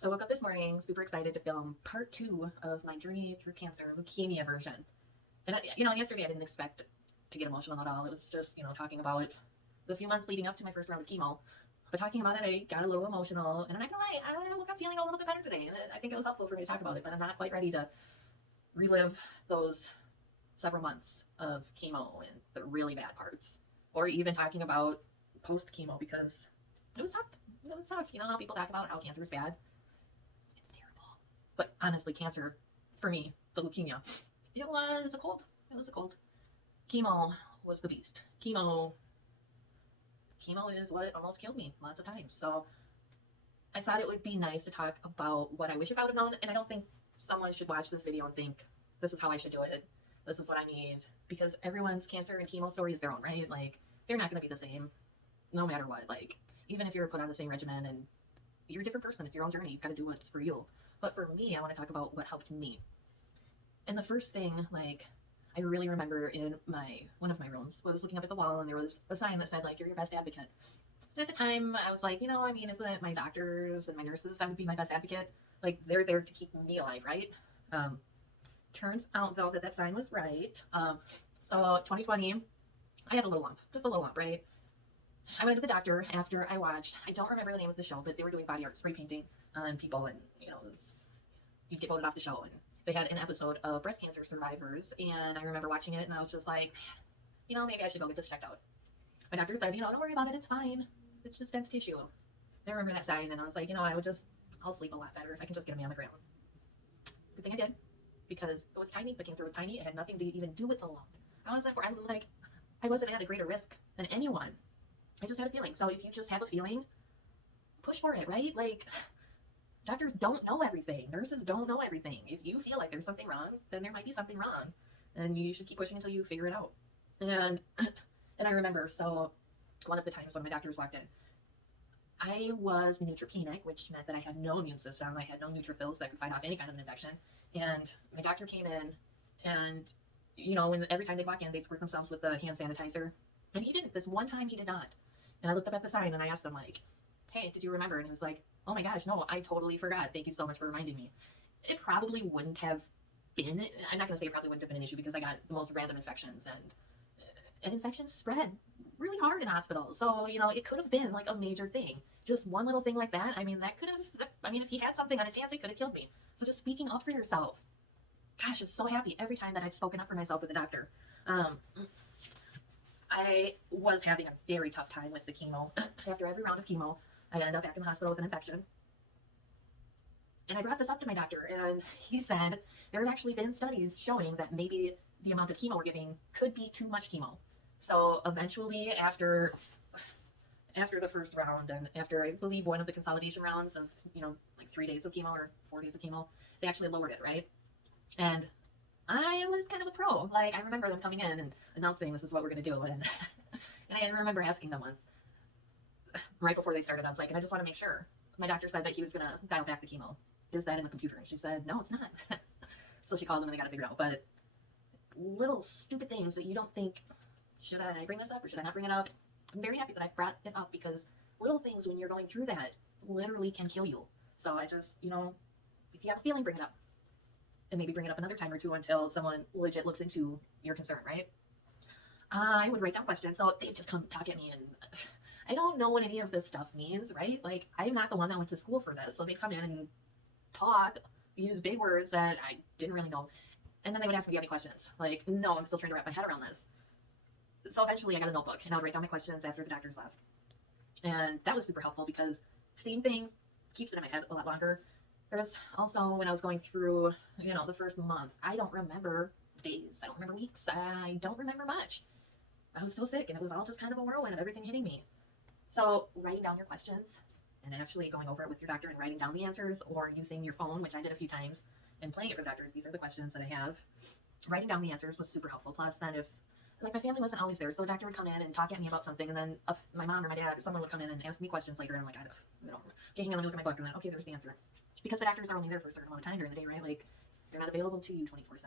So I woke up this morning super excited to film part 2 of my journey through cancer, leukemia version. And yesterday I didn't expect to get emotional at all. It was just, talking about the few months leading up to my first round of chemo. But talking about it, I got a little emotional, and I'm not gonna lie, I woke up feeling a little bit better today. And I think it was helpful for me to talk about it, but I'm not quite ready to relive those several months of chemo and the really bad parts, or even talking about post chemo because it was tough. It was tough. You know how people talk about how cancer is bad? It's terrible. But honestly, cancer, for me, the leukemia, it was a cold. It was a cold. Chemo was the beast. Chemo is what almost killed me lots of times. So I thought it would be nice to talk about what I wish if I would have known. And I don't think someone should watch this video and think, this is how I should do it. This is what I need. Because everyone's cancer and chemo story is their own, right? Like, they're not going to be the same no matter what. Like, even if you're put on the same regimen and you're a different person, it's your own journey. You've got to do what's for you. But for me, I want to talk about what helped me. And the first thing, like, I really remember in one of my rooms was looking up at the wall, and there was a sign that said, like, you're your best advocate. And at the time, I was like, isn't it my doctors and my nurses that would be my best advocate? Like, they're there to keep me alive, right? Um, Turns out, though, that sign was right. So 2020, I had a little lump, just a little lump, right? I went to the doctor after I watched, I don't remember the name of the show, but they were doing body art spray painting on people, and, you'd get voted off the show. And they had an episode of breast cancer survivors, and I remember watching it, and I was just like, maybe I should go get this checked out. My doctor said, don't worry about it, it's fine. It's just dense tissue. I remember that sign, and I was like, I'll sleep a lot better if I can just get a mammogram. Good thing I did, because it was tiny. The cancer was tiny. It had nothing to even do with the lump. I wasn't at a greater risk than anyone. I just had a feeling. So if you just have a feeling, push for it, right? Like, doctors don't know everything. Nurses don't know everything. If you feel like there's something wrong, then there might be something wrong. And you should keep pushing until you figure it out. And and I remember, so one of the times when my doctors walked in, I was neutropenic, which meant that I had no immune system. I had no neutrophils that could fight off any kind of an infection. And my doctor came in, and every time they'd walk in, they'd squirt themselves with the hand sanitizer. And he didn't. This one time, he did not. And I looked up at the sign and I asked him, like, hey, did you remember? And he was like, oh my gosh, no, I totally forgot. Thank you so much for reminding me. It probably wouldn't have been, I'm not going to say it probably wouldn't have been an issue, because I got the most random infections, and infections spread really hard in hospitals. So, it could have been like a major thing. Just one little thing like that. That could have, if he had something on his hands, it could have killed me. So just speaking up for yourself. Gosh, I'm so happy every time that I've spoken up for myself with a doctor. Um, I was having a very tough time with the chemo. After every round of chemo, I'd end up back in the hospital with an infection. And I brought this up to my doctor, and he said there had actually been studies showing that maybe the amount of chemo we're giving could be too much chemo. So eventually, after the first round, and after, I believe, one of the consolidation rounds of, like 3 days of chemo or 4 days of chemo, they actually lowered it, right? And I was kind of a pro. Like, I remember them coming in and announcing, this is what we're going to do. And, and I remember asking them once, right before they started, I was like, and I just want to make sure. My doctor said that he was going to dial back the chemo. Is that in the computer? And she said, no, it's not. So she called them and they got to figure it out. But little stupid things that you don't think, should I bring this up or should I not bring it up? I'm very happy that I've brought it up, because little things when you're going through that literally can kill you. So I just, if you have a feeling, bring it up. And maybe bring it up another time or two until someone legit looks into your concern, right? I would write down questions. So they'd just come talk at me, and I don't know what any of this stuff means, right? Like, I'm not the one that went to school for this. So they'd come in and talk, use big words that I didn't really know. And then they would ask me, do you have any questions? Like, no, I'm still trying to wrap my head around this. So eventually I got a notebook, and I would write down my questions after the doctors left. And that was super helpful, because seeing things keeps it in my head a lot longer. There was also, when I was going through, the first month, I don't remember days. I don't remember weeks. I don't remember much. I was so sick, and it was all just kind of a whirlwind of everything hitting me. So writing down your questions and actually going over it with your doctor and writing down the answers, or using your phone, which I did a few times, and playing it for the doctors. These are the questions that I have. Writing down the answers was super helpful. Plus, then if, like, my family wasn't always there, so a doctor would come in and talk at me about something, and then my mom or my dad or someone would come in and ask me questions later, and I'm like, okay, hang on, let me look at my book, and then, okay, there's the answer. Because the doctors are only there for a certain amount of time during the day, right? Like, they're not available to you 24/7.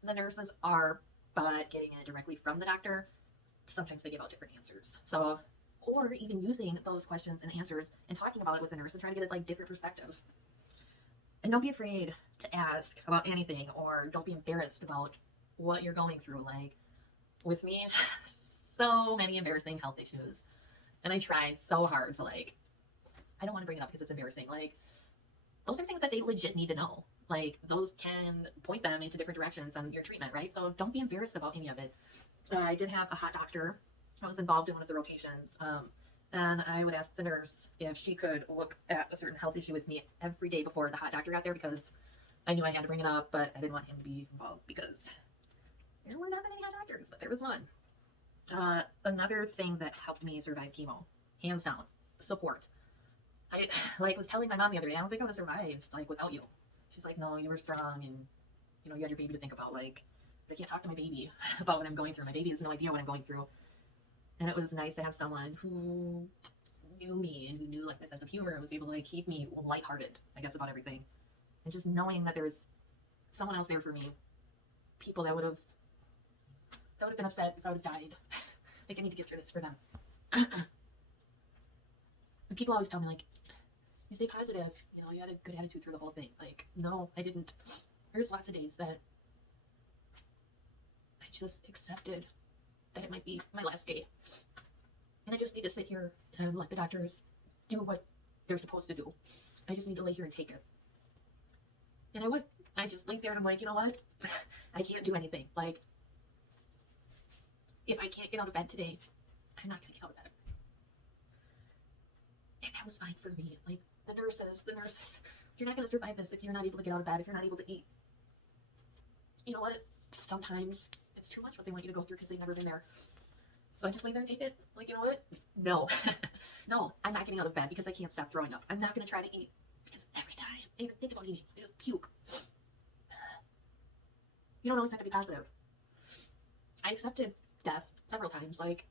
And the nurses are, but getting it directly from the doctor, sometimes they give out different answers. So, or even using those questions and answers and talking about it with the nurse and trying to get a, like, different perspective. And don't be afraid to ask about anything, or don't be embarrassed about what you're going through. Like with me, so many embarrassing health issues. And I tried so hard to like, I don't want to bring it up because it's embarrassing. Like, those are things that they legit need to know. Like, those can point them into different directions on your treatment, right? So don't be embarrassed about any of it. I did have a hot doctor. I was involved in one of the rotations. And I would ask the nurse if she could look at a certain health issue with me every day before the hot doctor got there, because I knew I had to bring it up, but I didn't want him to be involved because there were not that many hot doctors, but there was one. Another thing that helped me survive chemo, hands down, support. I like was telling my mom the other day, I don't think I would have survived like without you. She's like, no, you were strong, and you had your baby to think about. Like, but I can't talk to my baby about what I'm going through. My baby has no idea what I'm going through. And it was nice to have someone who knew me and who knew like my sense of humor and was able to like keep me lighthearted, I guess, about everything. And just knowing that there's someone else there for me, people that would have been upset if I would have died. Like, I need to get through this for them. And people always tell me like, you stay positive, you had a good attitude through the whole thing. Like, no, I didn't. There's lots of days that I just accepted that it might be my last day. And I just need to sit here and let the doctors do what they're supposed to do. I just need to lay here and take it. And I would. I just laid there and I'm like, you know what? I can't do anything. Like, if I can't get out of bed today, I'm not going to get out of bed. And that was fine for me. Like, the nurses, you're not going to survive this if you're not able to get out of bed, if you're not able to eat. You know what? Sometimes it's too much what they want you to go through because they've never been there. So I just lay there and take it. Like, you know what? No. No, I'm not getting out of bed because I can't stop throwing up. I'm not going to try to eat because every time I even think about eating, I just puke. You don't always have to be positive. I accepted death several times. Like,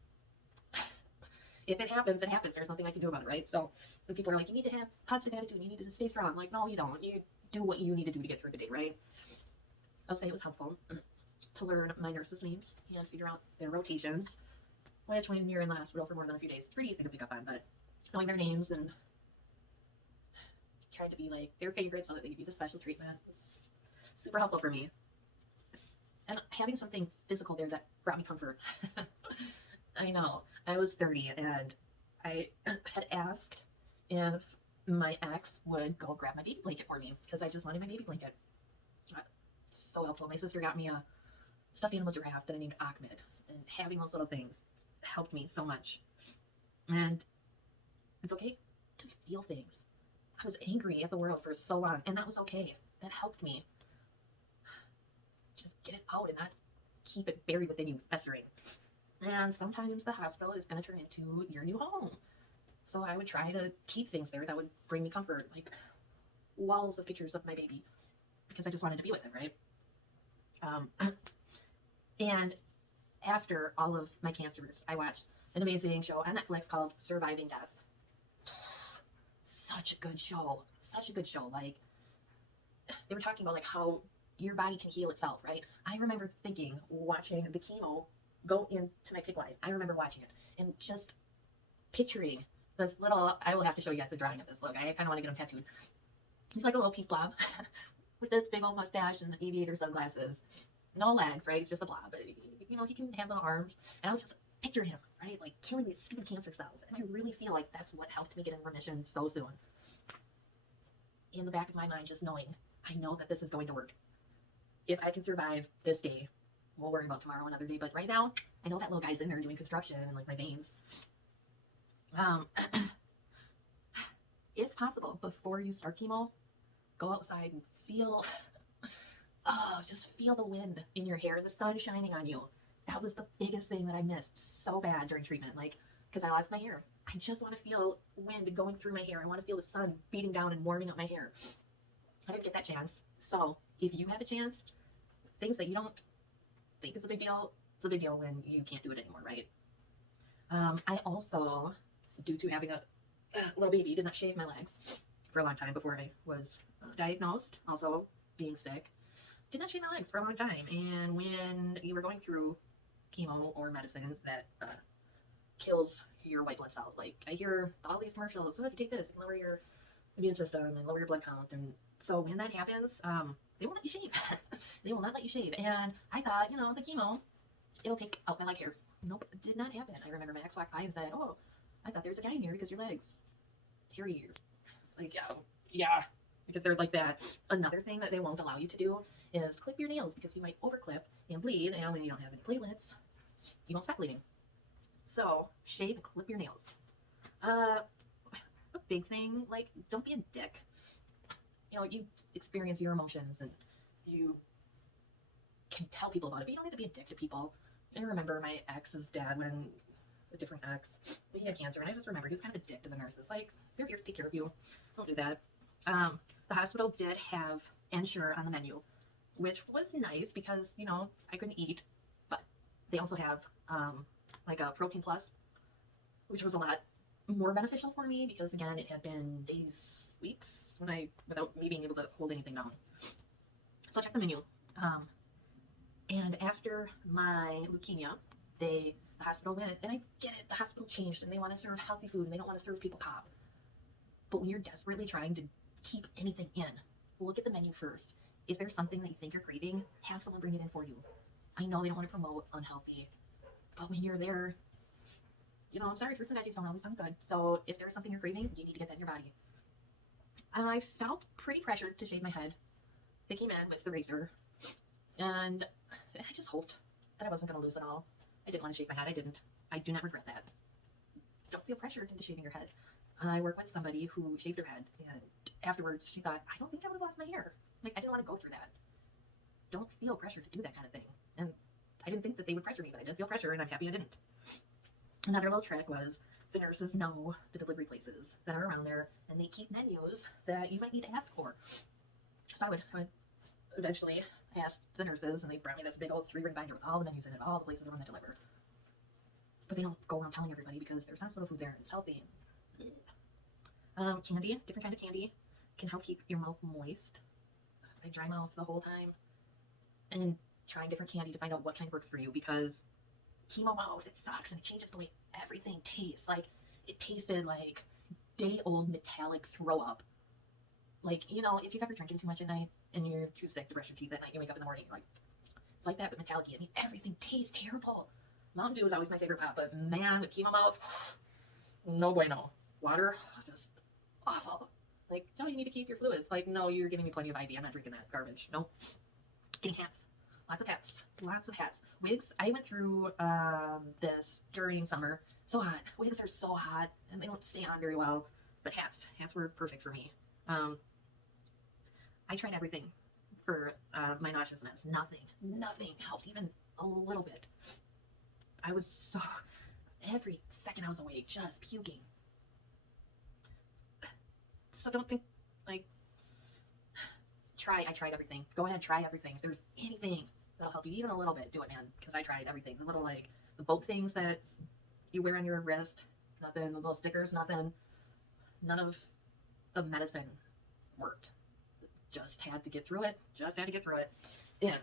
if it happens, it happens. There's nothing I can do about it, right? So when people are like, you need to have positive attitude, you need to stay strong. Like, no, you don't. You do what you need to do to get through the day, right? I'll say it was helpful to learn my nurses' names and figure out their rotations. Which, when you're in the hospital for more than a few days, it's pretty easy to pick up on, but knowing their names and trying to be like their favorite so that they give you the special treatment was super helpful for me. And having something physical there that brought me comfort. I know. I was 30 and I had asked if my ex would go grab my baby blanket for me because I just wanted my baby blanket. It's so helpful. My sister got me a stuffed animal giraffe that I named Ahmed, and having those little things helped me so much. And it's okay to feel things. I was angry at the world for so long, and that was okay. That helped me. Just get it out and not keep it buried within you, festering. And sometimes the hospital is going to turn into your new home. So I would try to keep things there that would bring me comfort, like walls of pictures of my baby, because I just wanted to be with him, right? And after all of my cancers, I watched an amazing show on Netflix called Surviving Death. Such a good show. Such a good show. Like, they were talking about like how your body can heal itself, right? I remember thinking, watching the chemo go into my pig life. I remember watching it and just picturing this little, I will have to show you guys a drawing of this. Look, I kind of want to get him tattooed. He's like a little pink blob with this big old mustache and the aviator sunglasses. No legs, right? It's just a blob. But, he can have little arms. And I would just picture him, right? Like killing these stupid cancer cells. And I really feel like that's what helped me get in remission so soon. In the back of my mind, just knowing, I know that this is going to work. If I can survive this day, we'll worry about tomorrow another day. But right now, I know that little guy's in there doing construction and like my veins. If possible, before you start chemo, go outside and feel, just feel the wind in your hair, the sun shining on you. That was the biggest thing that I missed so bad during treatment, like, because I lost my hair. I just want to feel wind going through my hair. I want to feel the sun beating down and warming up my hair. I didn't get that chance. So if you have a chance, things that you don't think is a big deal, it's a big deal when you can't do it anymore, right? I also, due to having a little baby, did not shave my legs for a long time before I was diagnosed. Also being sick, did not shave my legs for a long time. And when you were going through chemo or medicine that kills your white blood cells, like I hear all these commercials, so if you take this, it can lower your immune system and lower your blood count. And so when that happens, they won't let you shave. They will not let you shave. And I thought, the chemo, it'll take out my leg hair. Nope, it did not happen. I remember my ex walked by and said, "Oh, I thought there was a guy in here because your legs hairy." It's like, yeah, yeah, because they're like that. Another thing that they won't allow you to do is clip your nails because you might overclip and bleed, and when you don't have any platelets, you won't stop bleeding. So shave and clip your nails. A big thing, like, don't be a dick. You experience your emotions and you can tell people about it, but you don't have to be a dick to people. I remember my ex's dad, when a different ex, he had cancer, and I just remember he was kind of a dick to the nurses. Like, they're here to take care of you. Don't do that. The hospital did have Ensure on the menu, which was nice because, I couldn't eat, but they also have like a Protein Plus, which was a lot more beneficial for me because, again, it had been days, weeks without me being able to hold anything down. So I checked the menu. And after my leukemia, the hospital went, and I get it, the hospital changed and they want to serve healthy food and they don't want to serve people pop. But when you're desperately trying to keep anything in, look at the menu first. If there's something that you think you're craving, have someone bring it in for you. I know they don't want to promote unhealthy, but when you're there, I'm sorry, fruits and veggies don't always sound good. So if there's something you're craving, you need to get that in your body. I felt pretty pressured to shave my head. They came in with the razor, and I just hoped that I wasn't going to lose it all. I didn't want to shave my head. I didn't. I do not regret that. Don't feel pressured into shaving your head. I work with somebody who shaved her head, and afterwards she thought, I don't think I would have lost my hair. Like, I didn't want to go through that. Don't feel pressure to do that kind of thing. And I didn't think that they would pressure me, but I did feel pressure, and I'm happy I didn't. Another little trick was the nurses know the delivery places that are around there, and they keep menus that you might need to ask for. So I would eventually ask the nurses, and they brought me this big old 3-ring binder with all the menus in it, all the places where they deliver. But they don't go around telling everybody because there's sensitive food there and it's healthy. Candy, different kind of candy, can help keep your mouth moist. I dry mouth the whole time. And trying different candy to find out what kind works for you, because chemo mouth, it sucks and it changes the way everything tastes. Like, it tasted like day-old metallic throw up. Like, if you've ever drinking too much at night and you're too sick to brush your teeth at night, you wake up in the morning, you're like, it's like that, but metallic. I mean, everything tastes terrible. Mountain Dew is always my favorite pop, but man, with chemo mouth, no bueno. Water, just awful. Like, no, you need to keep your fluids. Like, no, you're giving me plenty of IV. I'm not drinking that garbage. Nope. Getting hats. Lots of hats. Lots of hats. Wigs, I went through this during summer. So hot. Wigs are so hot, and they don't stay on very well. But hats were perfect for me. I tried everything for my nauseousness. Nothing helped even a little bit. I was so, every second I was awake, just puking. So don't think, like, I tried everything. Go ahead, try everything. If there's anything that'll help you even a little bit, do it, man. Because I tried everything. The little, like, the boat things that you wear on your wrist, nothing. The little stickers, nothing. None of the medicine worked. Just had to get through it. Yeah.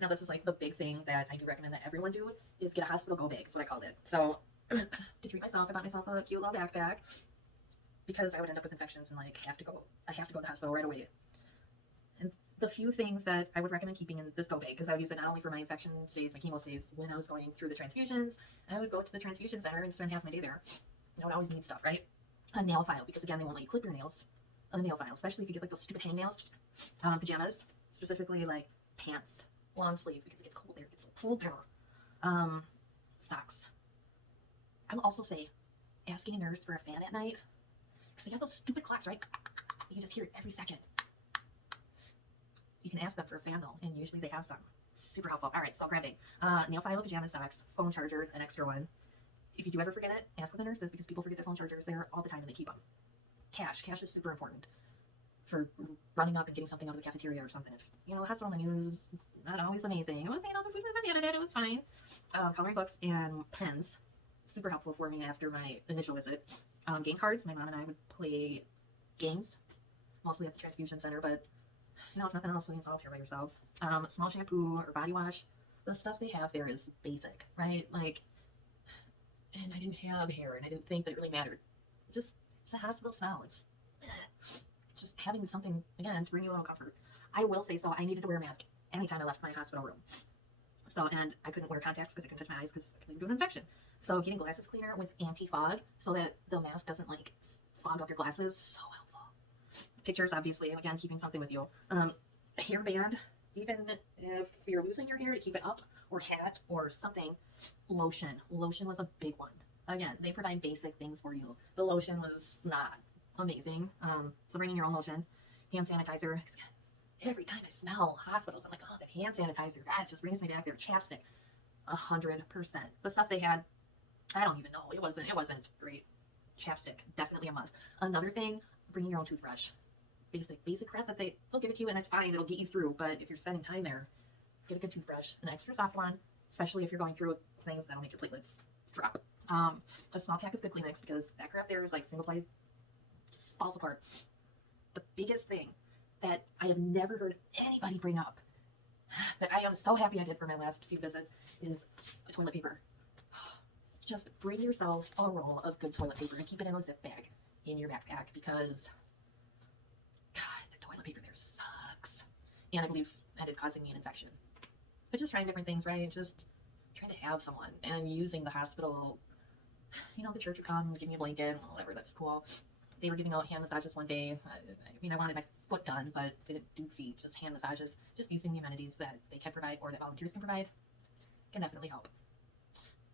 Now this is like the big thing that I do recommend that everyone do is get a hospital go bag. Is what I called it. So to treat myself, I bought myself a cute little backpack because I would end up with infections and I have to go to the hospital right away. And the few things that I would recommend keeping in this go bag, because I would use it not only for my infection stays, my chemo stays, when I was going through the transfusions, I would go to the transfusion center and spend half my day there. I would always need stuff, right? A nail file, because again, they won't let you clip your nails. A nail file, especially if you get like those stupid hangnails. Pajamas, specifically like pants, long sleeve, because it gets cold there. It gets so cold there. Socks. I will also say, asking a nurse for a fan at night, because they got those stupid clocks, right? You can just hear it every second. You can ask them for a fan though, and usually they have some. Super helpful. All right, so grabbing nail file, pajama socks, phone charger, an extra one. If you do ever forget it, ask the nurses, because people forget their phone chargers there all the time and they keep them. Cash is super important for running up and getting something out of the cafeteria or something. If the hospital menu is not always amazing, it was the food at the end of it was fine. Coloring books and pens, super helpful for me after my initial visit. Game cards, my mom and I would play games, mostly at the transfusion center, but if nothing else, playing solitaire by yourself. Small shampoo or body wash, the stuff they have there is basic, right? Like, and I didn't have hair, and I didn't think that it really mattered. Just, it's a hospital smell. It's having something, again, to bring you a little comfort. I will say so, I needed to wear a mask anytime I left my hospital room. So, and I couldn't wear contacts because I couldn't touch my eyes because I could lead to an infection. So getting glasses cleaner with anti-fog so that the mask doesn't like fog up your glasses, so helpful. Pictures, obviously, again, keeping something with you. A hairband, even if you're losing your hair, to keep it up, or hat, or something. Lotion. Lotion was a big one. Again, they provide basic things for you. The lotion was not amazing. So bringing your own lotion. Hand sanitizer. Every time I smell hospitals, I'm like, oh, that hand sanitizer, that just brings me back there. Chapstick, 100%. The stuff they had, I don't even know. It wasn't great. Chapstick, definitely a must. Another thing, bringing your own toothbrush. Basic crap that they'll give it to you and it's fine. It'll get you through. But if you're spending time there, get a good toothbrush, an extra soft one, especially if you're going through things that'll make your platelets drop. A small pack of good Kleenex because that crap there is like single ply, falls apart. The biggest thing that I have never heard anybody bring up that I am so happy I did for my last few visits is toilet paper. Just bring yourself a roll of good toilet paper and keep it in a zip bag in your backpack because, God, the toilet paper there sucks. And I believe ended causing me an infection. But just trying different things, right? Just trying to have someone and using the hospital, you know, the church would come, give me a blanket, whatever, that's cool. They were giving out hand massages one day. I mean, I wanted my foot done, but they didn't do feet, just hand massages. Just using the amenities that they can provide or that volunteers can provide can definitely help.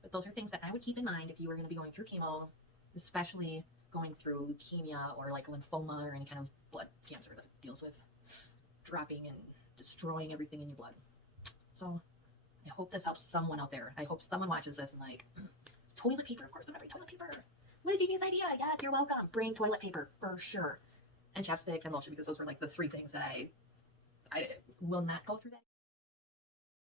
But those are things that I would keep in mind if you were going to be going through chemo, especially going through leukemia or like lymphoma or any kind of blood cancer that deals with dropping and destroying everything in your blood. So I hope this helps someone out there. I hope someone watches this and like, toilet paper, of course, I'm gonna bring toilet paper. What a genius idea. Yes, you're welcome. Bring toilet paper for sure. And chapstick and lotion because those were like the three things that I will not go through that.